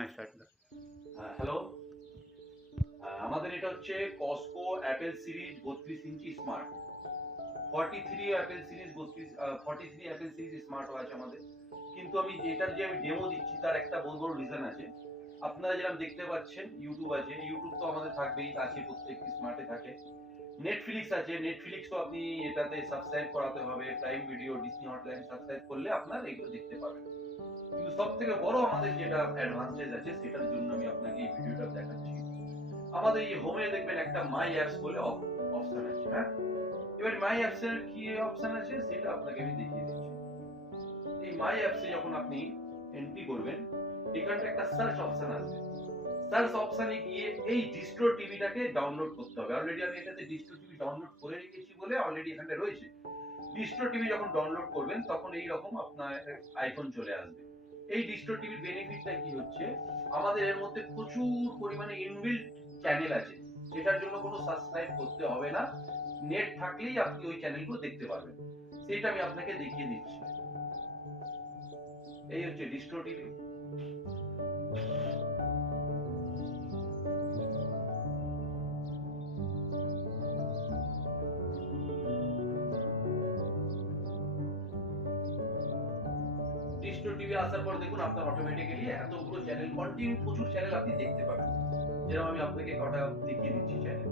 হ্যাঁ, স্টার্ট দাও। হ্যালো, আমাদের এটা হচ্ছে Cosco Apple series 32 inch smart. 43 Apple series 43 Apple series smart watch আমাদের। কিন্তু এটার যে আমি ডেমো দিচ্ছি তার একটা বড় রিজন আছে। আপনারা যেরকম দেখতে পাচ্ছেন ইউটিউব আছে, ইউটিউব তো আমাদের থাকবেই, আছে প্রত্যেকটি স্মার্টে থাকে। নেটফ্লিক্স আছে, নেটফ্লিক্সও আপনি এটাতে সাবস্ক্রাইব করাতে হবে। Prime video, Disney hotline subscribe করলে আপনার এগুলো দেখতে পাবেন। কিন্তু সবথেকে বড় আমাদের যেটা অ্যাডভান্টেজ আছে সেটার জন্য আমি আপনাকে এই ভিডিওটা দেখাচ্ছি। আমাদের এই হোমে দেখবেন একটা মাই অ্যাপস বলে অপশন আছে, হ্যাঁ? এবার মাই অ্যাপস এর কি অপশন আছে সেটা আপনাকে আমি দেখিয়ে দিচ্ছি। এই মাই অ্যাপসে যখন আপনি এন্ট্রি করবেন, এখানটা একটা সার্চ অপশন আসবে। সার্চ অপশনে গিয়ে এই ডিস্ট্রো টিভিটাকে ডাউনলোড করতে হবে। অলরেডি আমি এটাতে ডিস্ট্রো টিভি ডাউনলোড করে রেখেছি বলে অলরেডি এখানে রয়েছে। ডিস্ট্রো টিভি যখন ডাউনলোড করবেন তখন এই রকম আপনার আইকন চলে আসবে। এই ডিস্ট্রো টিভির বেনিফিটটা কি হচ্ছে, আমাদের এর মধ্যে প্রচুর পরিমাণে ইনবিল্ট চ্যানেল আছে, যেটার জন্য কোনো সাবস্ক্রাইব করতে হবে না। নেট থাকলেই আপনি ওই চ্যানেলগুলো দেখতে পারবেন। সেটা আমি আপনাকে দেখিয়ে দিচ্ছি। এই হচ্ছে ডিস্ট্রো টিভি। ডিস্ট্রো টিভি আসার পর দেখুন আপনার অটোমেটিক্যালি এতগুলো চ্যানেল, কন্টিনিউ প্রচুর চ্যানেল আপনি দেখতে পাবেন। যেরকম আমি আপনাকে কটা দেখিয়ে দিচ্ছি চ্যানেল।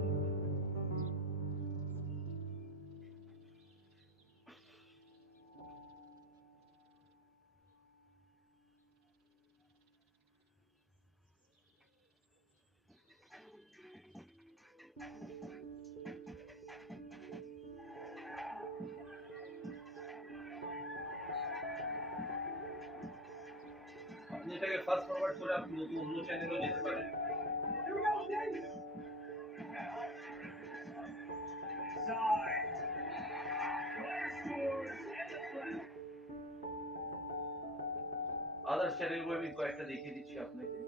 আপনি এটাকে ফাস্ট ফরওয়ার্ড করে আপনি নতুন অন্য চ্যানেলেও যেতে পারেন। আদার্স চ্যানেলগুলো আমি কয়েকটা দেখিয়ে দিচ্ছি আপনাকে।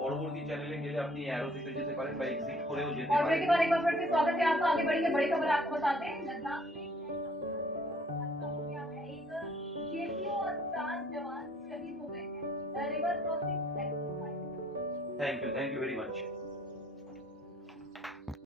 পরবর্তী চ্যানেলে গেলে আপনি অ্যারো থেকে যেতে পারেন বা एग्जिट করেও যেতে और পারেন। ब्रेक के बाद एक बार फिर से स्वागत है आपका। आगे बढ़ेंगे, बड़ी खबर आपको बताते हैं। लद्दाख में हादसा हो गया है। एक जेपीओ और 4 जवान शहीद हो गए हैं। River crossing exercise. Thank you very much.